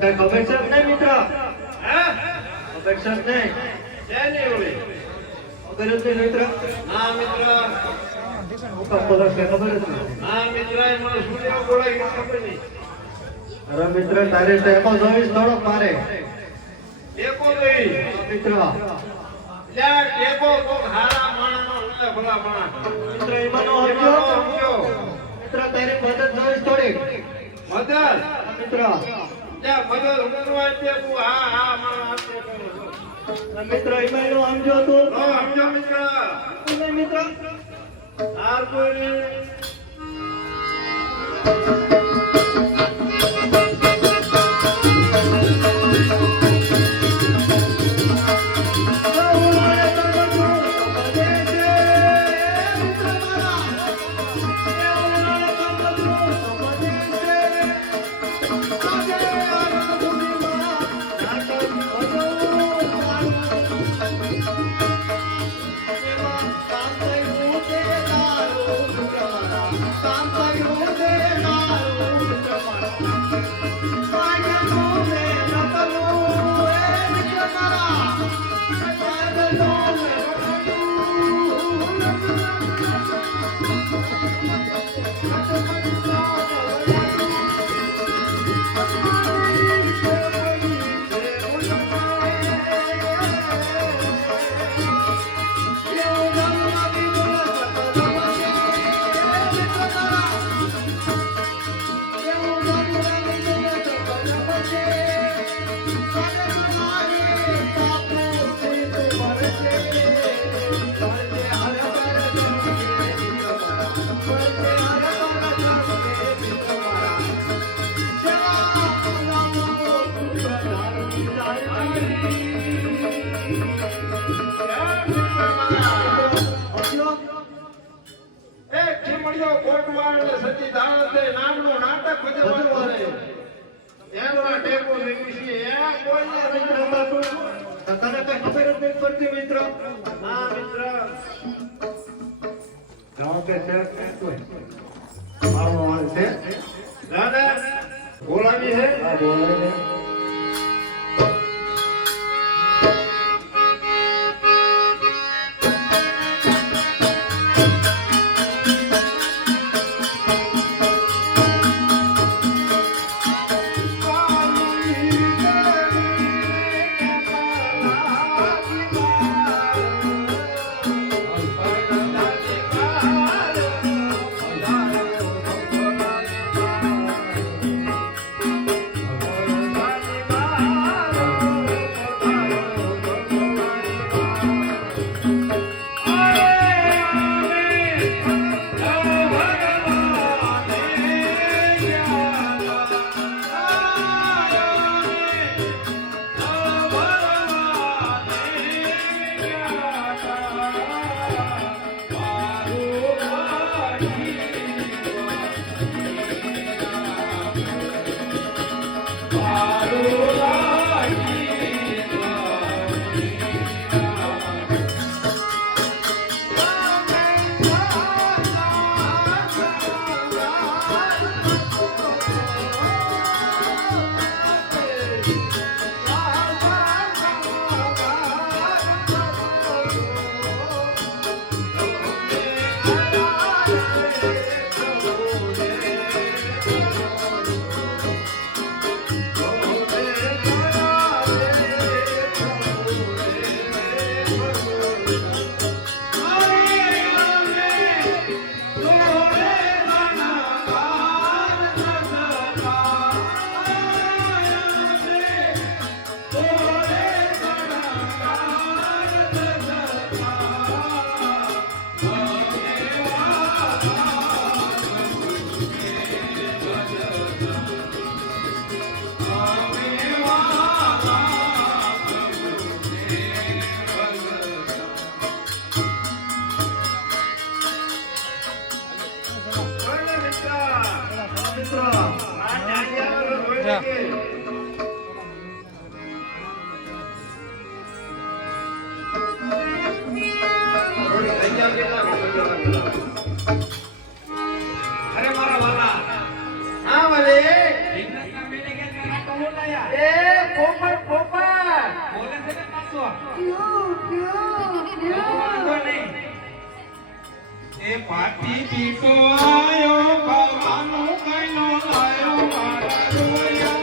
કઈ ખબર છે નહીં મિત્ર? હે ખબર છે નહીં? છે ને ઓલી ખબર જ નહીં મિત્ર? હા મિત્ર ખબર છે ખબર જ નહીં. હા મિત્ર એમાં સૂર્ય ગોળા કે ખબર નહીં. અરે મિત્ર તારે ટેકો જોઈશ થોડો મારે ટેકો ગઈ મિત્ર. લ્યા ટેકો કોક હારા માણસનો લે ભલા માણસ મિત્ર એમાં નો સમજો સમજો મિત્ર તારી મદદ જોઈશ થોડી મદદ મિત્ર. લ્યા મદદ કરવા ટેકો હા હા માણસ મિત્ર એમાં નો સમજો તું ઓ સમજો મિત્ર નહીં મિત્ર. હાર કોઈ બોલાવી હે પાટી પીતો આયો ખાવાનું કઈ નો લાયો મારા રોયા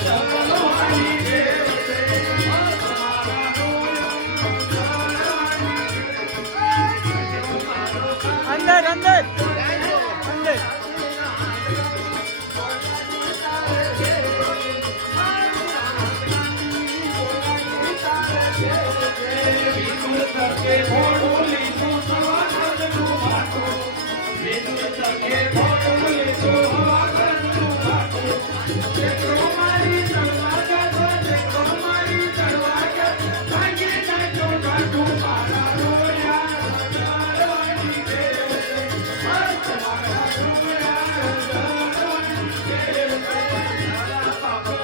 ચલવાની દેવ છે મારા રોયા અંદર અંદર અંદર વિદુર તકે ભોળું લીધું સવારનું માટું વિદુર તકે ભોળું લીધું સવારનું માટું ચક્રો મારી ચડવા જતો ચક્રો મારી ચડવા જતો ભાગે નાચો નાચું મારા રોયા ચલવાની દેવ છે મારા રોયા ચલવાની દેવ છે મારા પાપો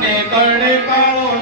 ને કરડે કાળો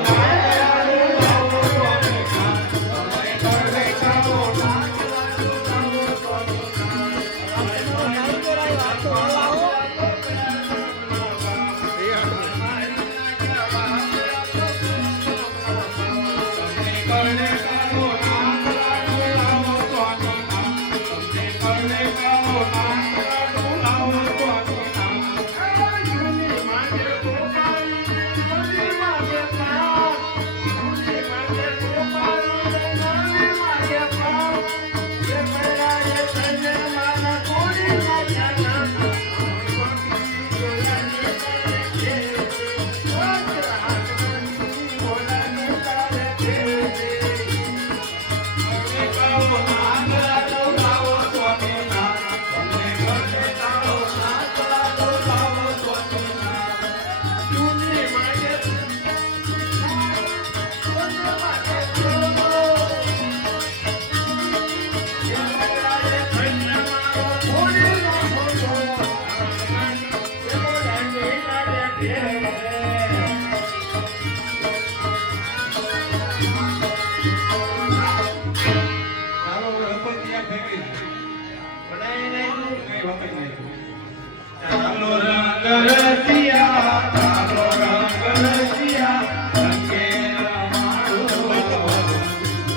ચાલો રંગ રસિયા ચાલો રંગ રસિયા રંગે રમાડો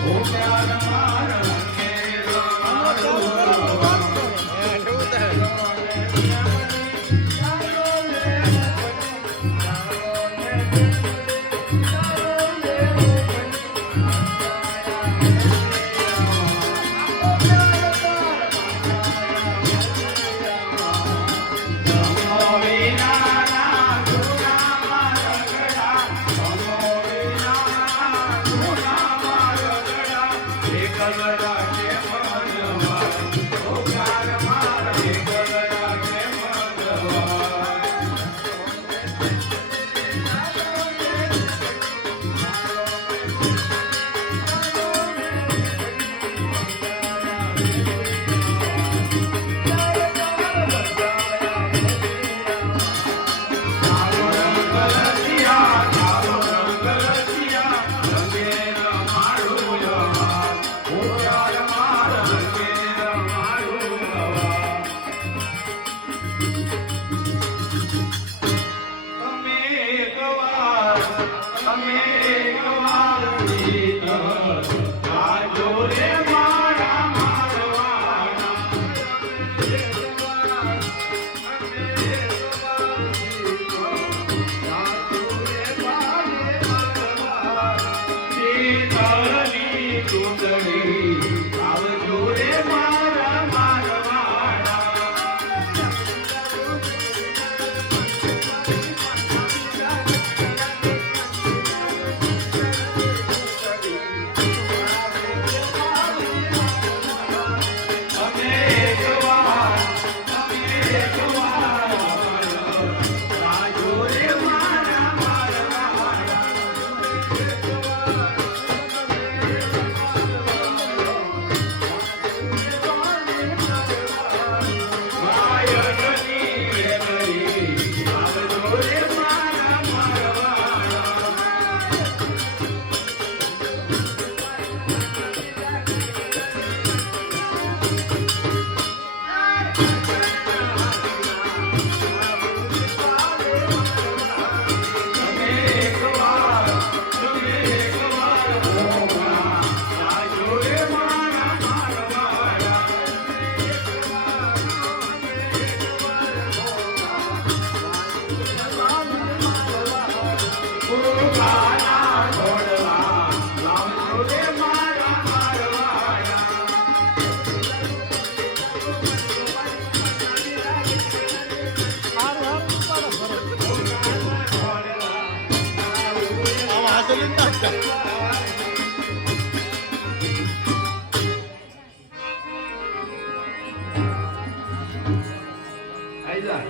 ઓ પ્યાર માર રંગે રમાડો Oh, આયલા